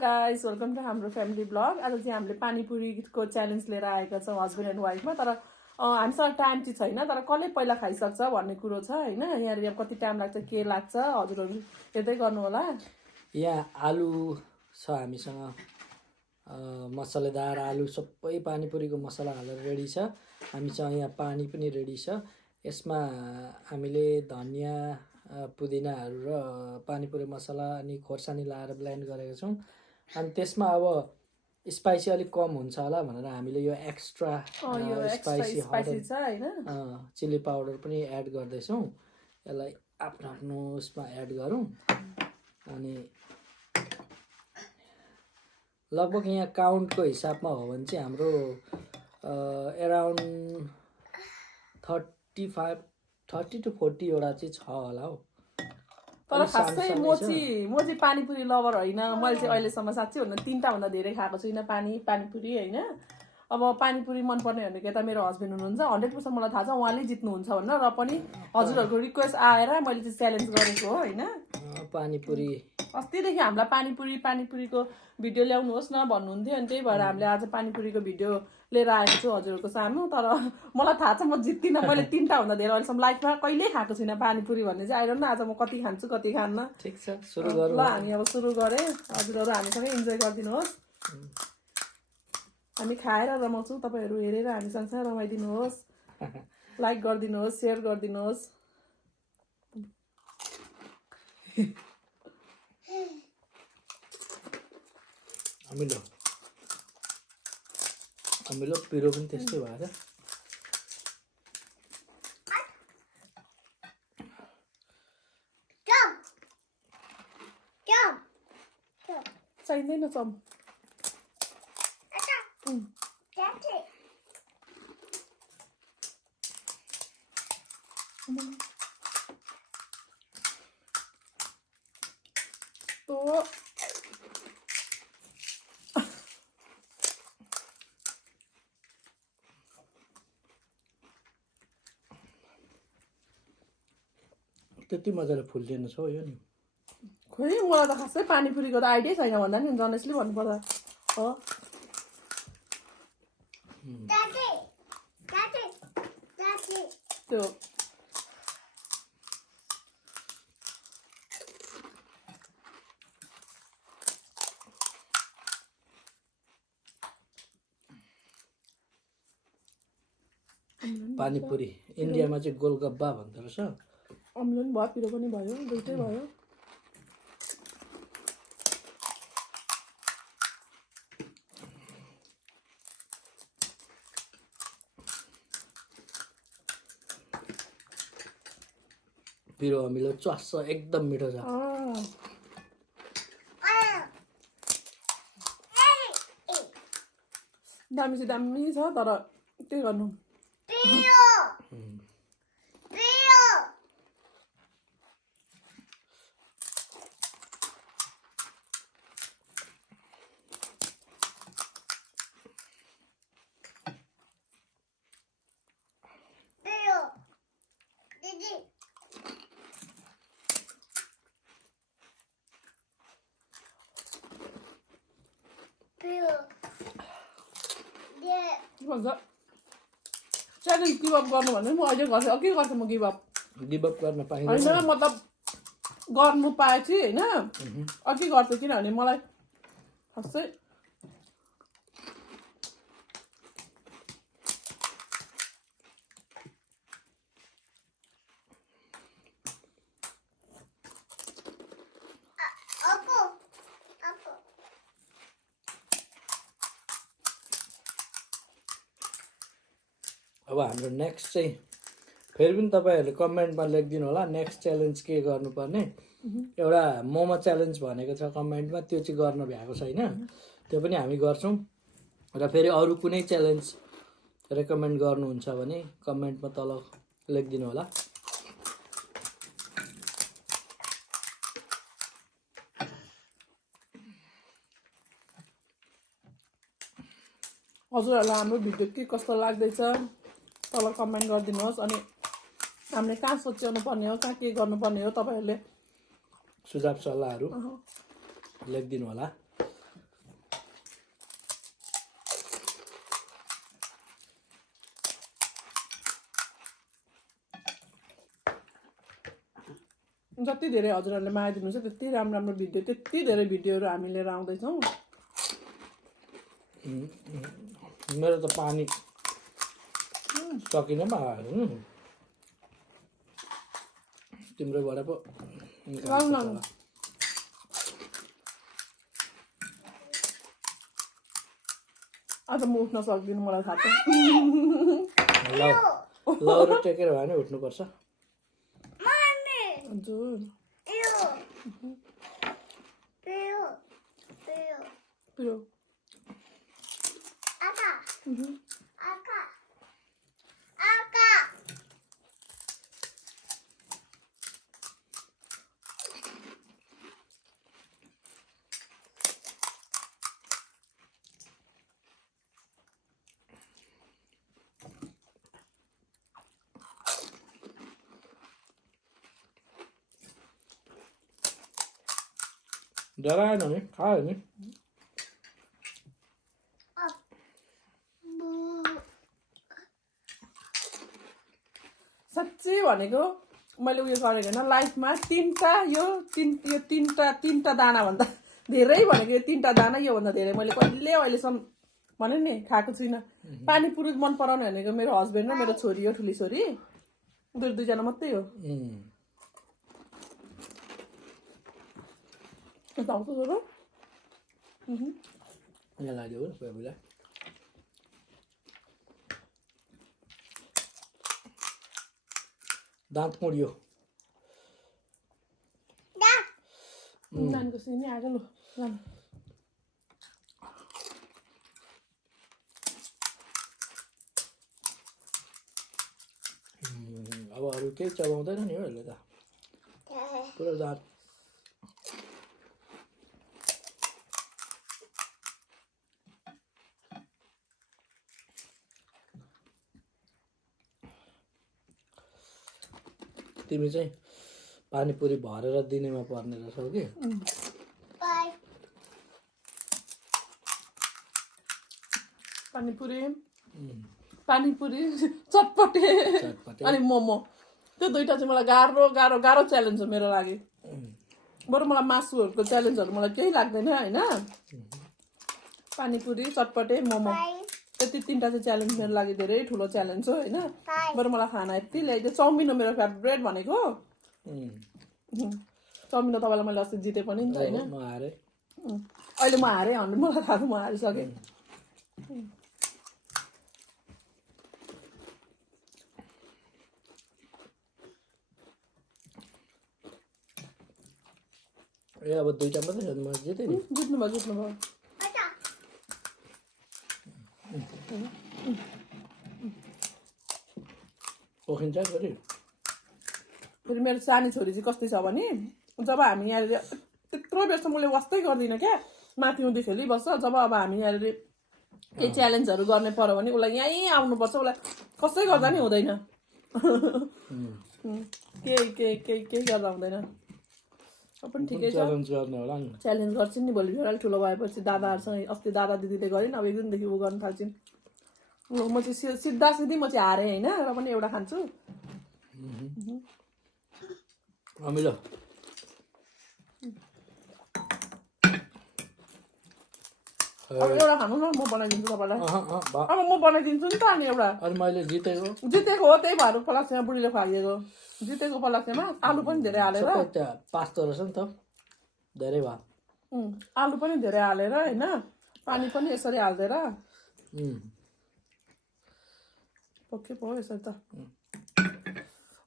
Guys, welcome to हाम्रो family blog. आज चाहिँ हामीले पानीपुरीको च्यालेन्ज लिएर आएका छौँ हस्बेन्ड एन्ड वाइफमा। तर हामीसँग टाइम चाहिँ छैन, तर कसले पहिला खाइसक्छ भन्ने कुरो छ होइन। यहाँनिर अब कति टाइम लाग्छ के लाग्छ हजुरहरू हेर्दै गर्नु होला। यहाँ आलु छ हामीसँग, मसलेदार आलु सबै पानीपुरीको मसला हालेर रेडी छ। हामीसँग यहाँ पानी पनि रेडी छ। यसमा हामीले धनिया पुदिनाहरू र पानीपुरी मसला अनि खोर्सानी लाएर ब्लेन्ड गरेका छौँ। अनि त्यसमा अब स्पाइसी अलिक कम हुन्छ होला भनेर हामीले यो एक्स्ट्रा स्पाइसी छ होइन, चिल्ली पाउडर पनि एड गर्दैछौँ। यसलाई आफ्नो आफ्नो उसमा एड गरौँ। अनि लगभग यहाँ काउन्टको हिसाबमा हो भने चाहिँ हाम्रो एराउन्ड 30 to 40 वटा चाहिँ छ होला हौ। तर खासै म चाहिँ पानीपुरी लभर होइन। मैले चाहिँ अहिलेसम्म साँच्चै भन्दा 3टा भन्दा धेरै खाएको छुइनँ पानीपुरी होइन। अब पानीपुरी मनपर्ने भनेको यता मेरो हस्बेन्ड हुनुहुन्छ, 100% मलाई थाहा छ उहाँले जित्नुहुन्छ भनेर। र पनि हजुरहरूको रिक्वेस्ट आएर मैले चाहिँ च्यालेन्ज गरेको हो होइन। पानीपुरी अस्तिदेखि हामीलाई पानीपुरीको भिडियो ल्याउनुहोस् न भन्नुहुन्थ्यो, अनि त्यही भएर हामीले आज पानीपुरीको भिडियो लिएर आएको छु हजुरहरूको सामु। तर मलाई थाहा छ म जित्दिनँ। मैले 3टा भन्दा धेरै अहिलेसम्म लाइफमा कहिल्यै खाएको छुइनँ पानीपुरी भन्ने चाहिँ। आइरहनु आज म कति खान्छु कति खान्न। ठिक छ, सुरु गरौँ। ल हामी अब सुरु गरेँ। हजुरहरू हामीसँगै इन्जोय गरिदिनुहोस्। हामी खाएर रमाउँछौँ, तपाईँहरू हेरेर हामी सँगसँगै रमाइदिनुहोस्। लाइक गरिदिनुहोस्, सेयर गरिदिनुहोस्। अमिलो पिरो पनि त्यस्तै भएर चाहिँदैन चम। त्यति मजाले फुल्दैन छ यो नि। खोइ मलाई त खासै पानीपुरीको त आइडिया छैन भन्दा नि जनेसली भन्नुपर्दा हो। त्यो पानीपुरी इन्डियामा चाहिँ गोलगप्पा भन्दो रहेछ। अमिलो पनि भयो, पिरो पनि भयो, दुइटै भयो। पिरो अमिलो च्वास एकदम मिठो छ। दामी चाहिँ दामी छ, तर के गर्नु। भन्छ च्यालेन्ज गिभअप गर्नु भने म अहिले गर्छु। के गर्छु म गिभअप गर्न पाइँदैन होइन, मतलब गर्नु पाएपछि होइन अघि गर्छु। किनभने मलाई खासै अब हाम्रो नेक्स्ट चाहिँ फेरि पनि तपाईँहरूले कमेन्टमा लेखिदिनु होला नेक्स्ट च्यालेन्ज के गर्नुपर्ने। एउटा मोमो च्यालेन्ज भनेको छ कमेन्टमा, त्यो चाहिँ गर्न भ्याएको छैन, त्यो पनि हामी गर्छौँ। र फेरि अरू कुनै च्यालेन्ज रेकमेन्ड गर्नुहुन्छ भने कमेन्टमा तल लेखिदिनु होला। हजुरहरूलाई हाम्रो भिडियो के कस्तो लाग्दैछ तल कमेन्ट गरिदिनुहोस्। अनि हामीले कहाँ सोच्याउनु पर्ने हो, कहाँ के गर्नुपर्ने हो, तपाईँहरूले सुझाव सल्लाहहरू लेखिदिनु होला। जति धेरै हजुरहरूले माया दिनुहुन्छ त्यति राम्रो राम्रो भिडियो त्यति धेरै भिडियोहरू हामी लिएर आउँदैछौँ। मेरो त पानी सकिन पो आयो। तिम्रोबाट पो आज म उठ्न सक्दिनँ, मलाई थाहा छ। लौरो टेकेर भए नि उठ्नुपर्छ। हजुर पिरो डराएन नि खायो नि। साँच्चै भनेको मैले उयो गरेको होइन लाइफमा तिनवटा दानाभन्दा धेरै भनेको यो 3टा दाना योभन्दा धेरै मैले कहिले अहिलेसम्म भने नि खाएको छुइनँ। पानीपुरी मन पराउने भनेको मेरो हस्बेन्ड र मेरो छोरी हो, ठुली छोरी, दुईजना मात्रै हो। यहाँ लाग्यो बेबीलाई। दाँत मोडियो। नानीको सिनी आएको लु अब अरू केही चबाउँदैन नि हो यसले त पुरा दाँत। तिमी चाहिँ पानीपुरी भरेर दिनेमा पर्ने रहेछौ कि। पानीपुरी चटपटे अनि मोमो, त्यो दुईटा चाहिँ मलाई गाह्रो गाह्रो गाह्रो च्यालेन्ज हो मेरो लागि। बरु मलाई मासुहरूको च्यालेन्जहरू मलाई केही लाग्दैन होइन। पानीपुरी चटपटे मोमो त्यति 3टा चाहिँ च्यालेन्ज मेरो लागि धेरै ठुलो च्यालेन्ज हो होइन। बरु मलाई खाना यति ल्याइदियो। चाउमिन हो मेरो फेभरेट भनेको। चाउमिन त तपाईँलाई मैले अस्ति जिते पनि नि त होइन। अहिले म हारेँ भन्नु मलाई थाहा छ, म हारिसकेँ। ए अब 2टा मात्रै छ म जितेँ नि। जित्नुभयो। पोखिन्छ फेरि मेरो सानी छोरी चाहिँ कस्तै छ भने जब हामी यहाँनिर त्यत्रो बेरसम्म उसले वास्तै गर्दिनँ क्या, माथि उँधो खेलिबस्छ। जब अब हामी यहाँनिर केही च्यालेन्जहरू गर्ने पर्यो भने उसलाई यहीँ आउनुपर्छ। उसलाई कसै गर्दा नि हुँदैन, केही गर्दा हुँदैन। पनि ठिकै छ, च्यालेन्ज गर्छन् नि। भोलि अलिक ठुलो भएपछि दादाहरूसँग अस्ति दादा दिदीले गरिन्, अब 1 दिनदेखि ऊ गर्न थाल्छिन्। म चाहिँ सिधा सिधी म चाहिँ हारेँ होइन, र पनि एउटा खान्छु। अमिलो अब एउटा खानु न, म बनाइदिन्छु तपाईँलाई। अब म बनाइदिन्छु नि त अनि एउटा। अनि मैले जितेको हो, त्यही भएर पलाक्सेमा बुढीले खुवाइदिएको। जितेको पलाक्सेमा आलु पनि धेरै हालेर पास्दो रहेछ नि त, धेरै भयो। आलु पनि धेरै हालेर होइन, पानी पनि यसरी हालिदिएर पक्कै पो यसरी त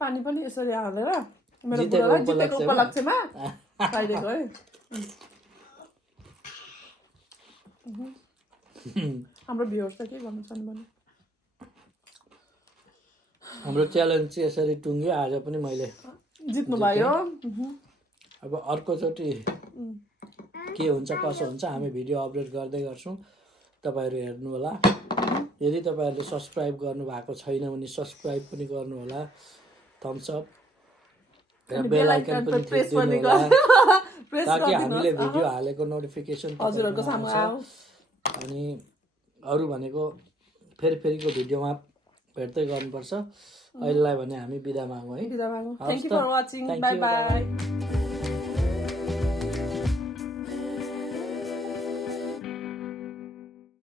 पानी पनि यसरी हालेर मेरो बुढालाई जितेको उपलक्ष्यमा खाइदिएको है। हाम्रो भ्युअर्स त के गर्नु छ भने हाम्रो च्यालेन्ज चाहिँ यसरी टुङ्ग्यो। आज पनि मैले जित्नु भयो। अब अर्कोचोटि के हुन्छ कसो हुन्छ हामी भिडियो अपलोड गर्दै गर्छौँ, तपाईँहरू हेर्नु होला। यदि तपाईँहरूले सब्सक्राइब गर्नुभएको छैन भने सब्सक्राइब पनि गर्नु होला, थम्स अप र बेल आइकन पनि थिच्दिनु होला ताकि हामीले भिडियो हालेको नोटिफिकेसन हजुरहरूको सामु आओस्। अनि अरू भनेको फेरिको भिडियोमा भेट्दै गर्नुपर्छ। अहिलेलाई भने हामी बिदा मागौँ है। बिदा मागौँ। हवस् थ्याङ्क यू त। For watching. Thank bye you, bye. bye-bye.